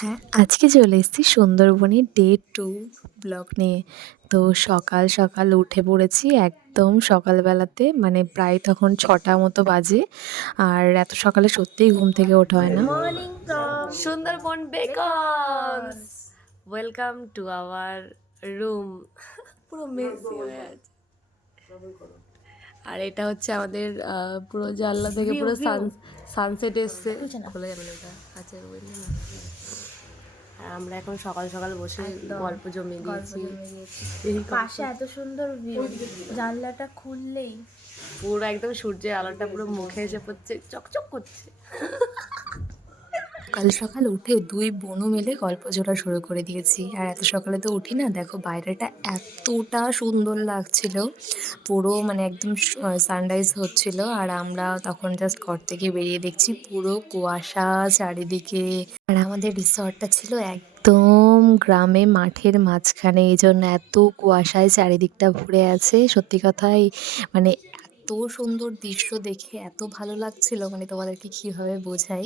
হ্যাঁ, আজকে চলে এসেছি সুন্দরবনের ডে 2 ব্লগ নিয়ে। তো সকাল, সকাল উঠে পড়েছি একদম সকালবেলাতে মানে প্রায় তখন ৬টা মতো বাজে। আর এত সকালে সত্যিই ঘুম থেকে ওঠা হয় না। Morning from Sundarban beckons. Welcome to our room. পুরো মেসি হয়ে আছে। আর এটা হচ্ছে আমাদের পুরো জানলা থেকে পুরো সানসেট এসছে। খোলা যাবে না এটা, আচ্ছা window না। আর আমরা এখন সকাল সকাল বসে গল্প জমিয়ে দিয়েছি। এই পাশে এত সুন্দর ভিউ, জানলাটা খুললেই পুরো একদম সূর্যের আলোটা পুরো মুখে এসে পড়ছে, চকচক করছে। সকাল সকাল উঠে ২ বোনও মিলে গল্প জোড়া শুরু করে দিয়েছি। আর এত সকালে তো উঠি না। দেখো বাইরেটা এতটা সুন্দর লাগছিল। পুরো মানে একদম সানরাইজ হচ্ছিল। আর আমরা তখন জাস্ট ঘর থেকে বেরিয়ে দেখছি পুরো কুয়াশা চারিদিকে। আর আমাদের রিসর্টটা ছিল একদম গ্রামে মাঠের মাঝখানে। এইজন্য এত কুয়াশায় চারিদিকটা ভরে আছে। সত্যি কথাই মানে এত সুন্দর দৃশ্য দেখে এত ভালো লাগছিল মানে তোমাদেরকে কিভাবে বোঝাই।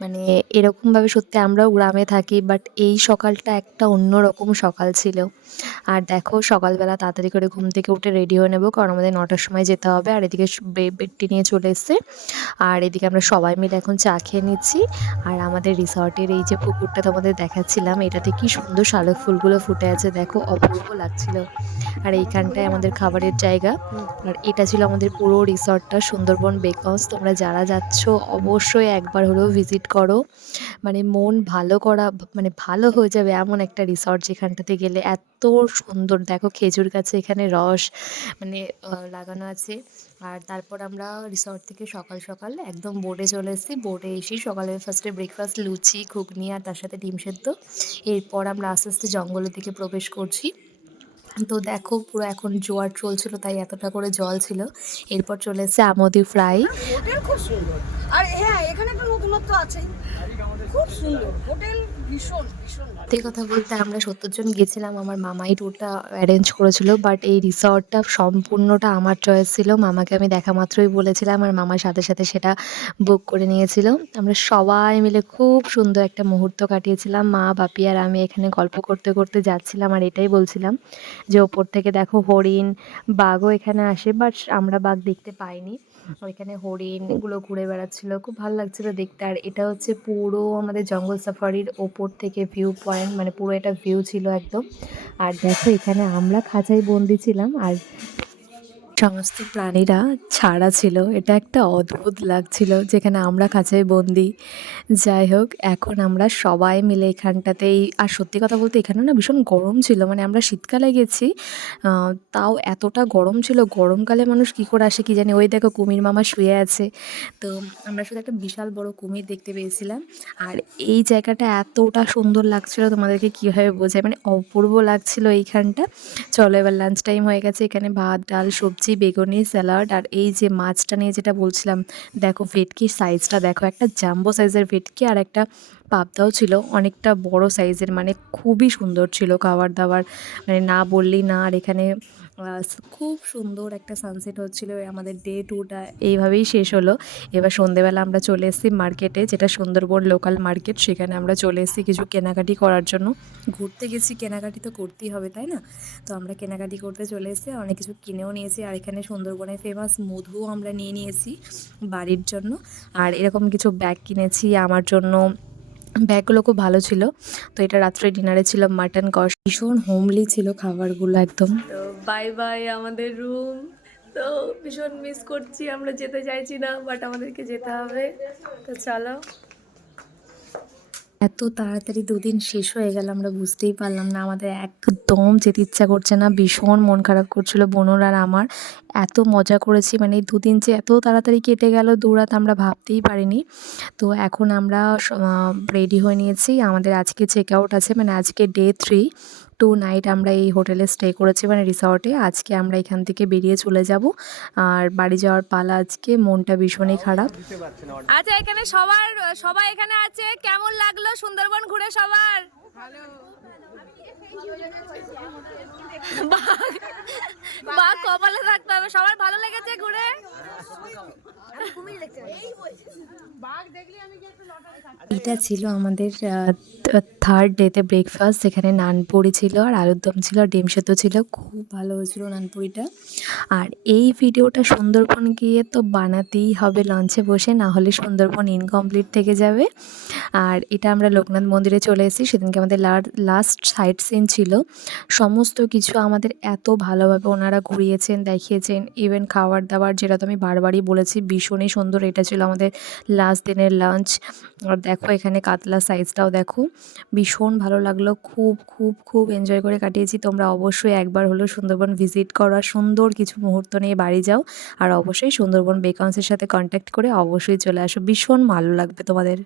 মানে এরকমভাবে সত্যি আমরাও গ্রামে থাকি বাট এই সকালটা একটা অন্যরকম সকাল ছিল। আর দেখো সকালবেলা তাড়াতাড়ি করে ঘুম থেকে উঠে রেডি হয়ে নেবো কারণ আমাদের ৯টার সময় যেতে হবে। আর এদিকে বেডটি নিয়ে চলে এসছে। আর এদিকে আমরা সবাই মিলে এখন চা খেয়ে নিচ্ছি। আর আমাদের রিসর্টের এই যে পুকুরটা তোমাদের দেখাচ্ছিলাম, এটাতে কি সুন্দর শালক ফুলগুলো ফুটে আছে, দেখো অপূর্ব লাগছিল। আর এইখানটায় আমাদের খাবারের জায়গা। আর এটা ছিল আমাদের পুরো রিসর্টটা সুন্দরবন বেকস। তোমরা যারা যাচ্ছ অবশ্যই একবার হলেও ভিজিট করো। মানে মন ভালো করা মানে ভালো হয়ে যাবে এমন একটা রিসর্ট যেখানটাতে গেলে এত সুন্দর। দেখো খেজুর গাছে এখানে রস মানে লাগানো আছে। আর তারপর আমরা রিসর্ট থেকে সকাল সকাল একদম বোটে চলে এসেছি। বোটে এসেই সকালে ফার্স্টে ব্রেকফাস্ট লুচি ঘুগনি আর তার সাথে ডিম সেদ্ধ। এরপর আমরা আস্তে আস্তে জঙ্গলের দিকে প্রবেশ করছি। তো দেখো পুরো এখন জোয়ার চলছিল তাই এতটা করে জল ছিল। এরপর চলে এসেছে আমোদি ফ্রাই। হোটেল খুব সুন্দর। আর হ্যাঁ, এখানে একটা নতুনত্ব আছেই, খুব সুন্দর হোটেল, ভীষণ ভীষণ ভালো। সত্যি কথা বলতে আমরা ৭০ জন গেছিলাম। আমার মামাই ট্যুরটা অ্যারেঞ্জ করেছিল। বাট এই রিসর্টটা সম্পূর্ণটা আমার চয়েস ছিল। মামাকে আমি দেখা মাত্রই বলেছিলাম আর মামার সাথে, সাথে সেটা বুক করে নিয়েছিল। আমরা সবাই মিলে খুব সুন্দর একটা মুহূর্ত কাটিয়েছিলাম। মা, বাপি আর আমি এখানে গল্প করতে, করতে যাচ্ছিলাম আর এটাই বলছিলাম যে ওপর থেকে দেখো হরিণ, বাঘও এখানে আসে বাট আমরা বাঘ দেখতে পাইনি। ওইখানে হরিণগুলো ঘুরে বেড়াচ্ছিল, খুব ভালো লাগছিল দেখতে। আর এটা হচ্ছে পুরো আমাদের জঙ্গল সাফারির ওপর থেকে ভিউ পয়েন্ট, মানে পুরো এটা ভিউ ছিল একদম। আর দেখো এখানে আমরা খাঁচায় বন্দি ছিলাম আর সমস্ত প্রাণীরা ছাড়া ছিল। এটা একটা অদ্ভুত লাগছিল যেখানে আমরা খাঁচায় বন্দি। যাই হোক এখন আমরা সবাই মিলে এখানটাতেই। আর সত্যি কথা বলতে এখানে না ভীষণ গরম ছিল। মানে আমরা শীতকালে গেছি, তাও এতটা গরম ছিল। গরমকালে মানুষ কী করে আসে কী জানি। ওই দেখো কুমির মামা শুয়ে আছে। তো আমরা শুধু একটা বিশাল বড় কুমির দেখতে পেয়েছিলাম। আর এই জায়গাটা এতটা সুন্দর লাগছিল তোমাদেরকে কীভাবে বোঝাই, মানে অপূর্ব লাগছিল এইখানটা। চলো এবার লাঞ্চ টাইম হয়ে গেছে। এখানে ভাত, ডাল, সবজি, বেগুনি, স্যালাড আর এই যে মাছটা নিয়ে যেটা বলছিলাম, দেখো ভেটকির সাইজটা দেখো, একটা জাম্বো সাইজের ভেটকি আর একটা পাবদাও ছিল অনেকটা বড় সাইজের। মানে খুবই সুন্দর ছিল খাবার দাবার, মানে না বললেই না। আর এখানে খুব সুন্দর একটা সানসেট হচ্ছিল। আমাদের ডে 2টা এইভাবেই শেষ হলো। এবার সন্ধেবেলা আমরা চলে এসেছি মার্কেটে, যেটা সুন্দরবন লোকাল মার্কেট। সেখানে আমরা চলে এসেছি কিছু কেনাকাটি করার জন্য। ঘুরতে গেছি, কেনাকাটি তো করতেই হবে তাই না? তো আমরা কেনাকাটি করতে চলে এসেছি, অনেক কিছু কিনেও নিয়েছি। আর এখানে সুন্দরবনের ফেমাস মধুও আমরা নিয়ে নিয়েছি বাড়ির জন্য। আর এরকম কিছু ব্যাগ কিনেছি আমার জন্য। ব্যাগগুলো খুব ভালো ছিল। তো এটা রাত্রে ডিনারে ছিল মাটন কষ, ভীষণ হোমলি ছিল খাবারগুলো একদম। তো বাই বাই আমাদের রুম। তো ভীষণ মিস করছি, আমরা যেতে চাইছি না বাট আমাদেরকে যেতে হবে। তো চলো। এত তাড়াতাড়ি ২ দিন শেষ হয়ে গেল আমরা বুঝতেই পারলাম না। আমাদের একদম যেতে ইচ্ছা করছে না, ভীষণ মন খারাপ করছিল বোনর আর আমার। এত মজা করেছি, মানে এই ২ দিন যে এত তাড়াতাড়ি কেটে গেল ২ রাত আমরা ভাবতেই পারিনি। তো এখন আমরা রেডি হয়ে নিয়েছি। আমাদের আজকে চেক আউট আছে, মানে আজকে ডে 3, 2 নাইট আমরা এই হোটেলে স্টে করেছি মানে রিসর্টে। আজকে আমরা এখান থেকে বেরিয়ে চলে যাব। আর বাড়ি যাওয়ার পালা আজকে। মনটা ভীষণই খারাপ। আচ্ছা এখানে সবাই এখানে আছে, কেমন লাগলো সুন্দরবন ঘুরে সবার? বাঘ কপালে থাকতে হবে। সবার ভালো লেগেছে ঘুরে? এটা ছিল আমাদের থার্ড ডেতে ব্রেকফাস্ট, যেখানে নানপুরি ছিল আর আলুর দম ছিল আর ডিম সেদ্ধ ছিল। খুব ভালো হয়েছিল নানপুরিটা। আর এই ভিডিওটা সুন্দরবন গিয়ে তো বানাতেই হবে লঞ্চে বসে, না হলে সুন্দরবন ইনকমপ্লিট থেকে যাবে। আর এটা আমরা লোকনাথ মন্দিরে চলে এসেছি, সেদিনকে আমাদের লাস্ট সাইট সিন ছিল। সমস্ত কিছু আমাদের এত ভালোভাবে ওনারা ঘুরিয়েছেন, দেখিয়েছেন, ইভেন খাবার দাবার, যেটা তো আমি বারবারই বলেছি ভীষণই সুন্দর। এটা ছিল আমাদের লাস্ট দিনের লাঞ্চ। আর দেখো এখানে কাতলা সাইজটাও দেখো, ভীষণ ভালো লাগলো। খুব খুব খুব এনজয় করে কাটিয়েছি। তোমরা অবশ্যই একবার হলেও সুন্দরবন ভিজিট করো আর সুন্দর কিছু মুহূর্ত নিয়ে বাড়ি যাও। আর অবশ্যই সুন্দরবন বেকন্সের সাথে কন্ট্যাক্ট করে অবশ্যই চলে আসো, ভীষণ ভালো লাগবে তোমাদের।